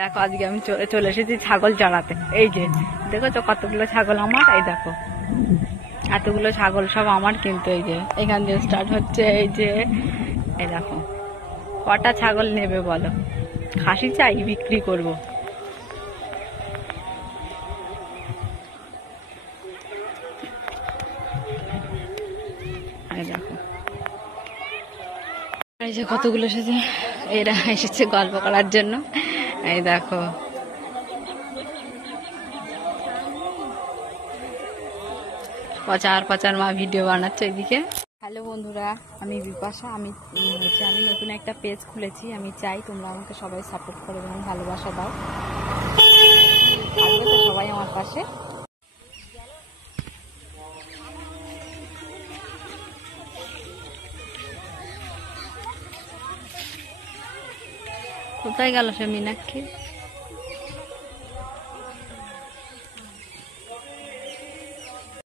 দেখো আজকে আমি চলে এসেছি ছাগল চড়াতে। এই যে দেখো কতগুলো ছাগল আমার, এই দেখো এতগুলো ছাগল সব আমার, কিন্তু এই যে এখান দিয়ে স্টার্ট হচ্ছে। এই যে এই দেখো কটা ছাগল নেবে বলো? খাসি চাই, বিক্রি করব। এই দেখো এই যে কতগুলো এসেছে, এরা এসেছে গল্প করার জন্য। এই দেখো পচার মা ভিডিও বানাচ্ছে এদিকে। হ্যালো বন্ধুরা, আমি বিপাশা। আমি নতুন একটা পেজ খুলেছি। আমি চাই তোমরা আমাকে সবাই সাপোর্ট করো এবং ভালোবাসা দাও, থাকবে তো সবাই আমার পাশে। কোথায় গেল সে মীনাক্ষী?